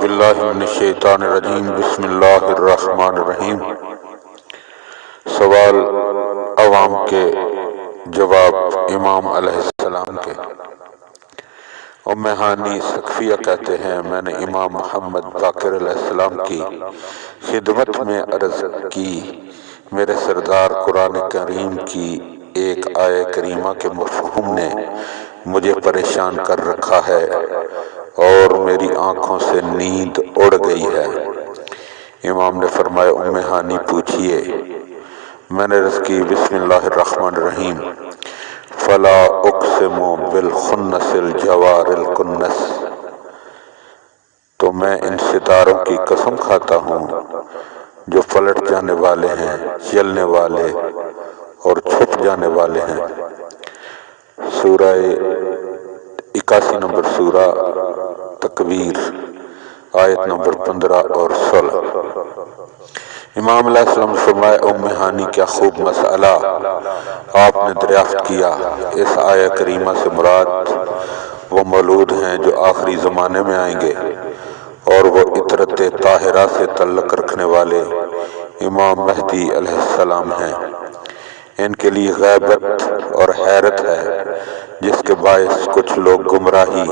باللہ من الشیطان الرجیم بسم اللہ الرحمن الرحیم۔ سوال عوام کے جواب امام علیہ السلام کے۔ ام ہانی سقفیہ کہتے ہیں، میں نے امام محمد باقر علیہ السلام کی خدمت میں عرض کی، میرے سردار قرآن کریم کی ایک آیہ کریمہ کے مفہوم نے مجھے پریشان کر رکھا ہے اور میری آنکھوں سے نیند اڑ گئی ہے۔ امام نے فرمایا، ام ہانی پوچھئے۔ میں نے عرض کی، بسم اللہ الرحمن الرحیم، فلا اقسم بالخنس الجوار الکنس، تو میں ان ستاروں کی قسم کھاتا ہوں جو پلٹ جانے والے ہیں، چلنے والے اور چھپ جانے والے ہیں۔ سورہ 81 نمبر سورہ تکویر، آیت نمبر 15 اور 16۔ امام علیہ السلام نے فرمایا، ام ہانی کیا خوب مسئلہ آپ نے دریافت کیا۔ اس آیہ کریمہ سے مراد وہ مولود ہیں جو آخری زمانے میں آئیں گے اور وہ عطرت طاہرہ سے تعلق رکھنے والے امام مہدی علیہ السلام ہیں۔ ان کے لیے غیبت اور حیرت ہے، جس کے باعث کچھ لوگ گمراہی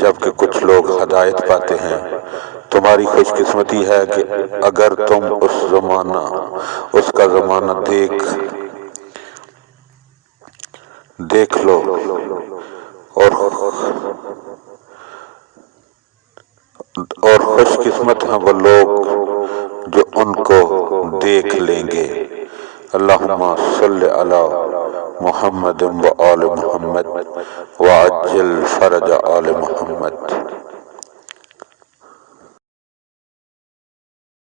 جبکہ کچھ لوگ ہدایت پاتے ہیں۔ تمہاری خوش قسمتی ہے کہ اگر تم اس کا زمانہ دیکھ لو، اور خوش قسمت ہیں وہ لوگ جو ان کو دیکھ لیں گے۔ اللہم صلی علی محمد و آل محمد وعجل فرج آل محمد۔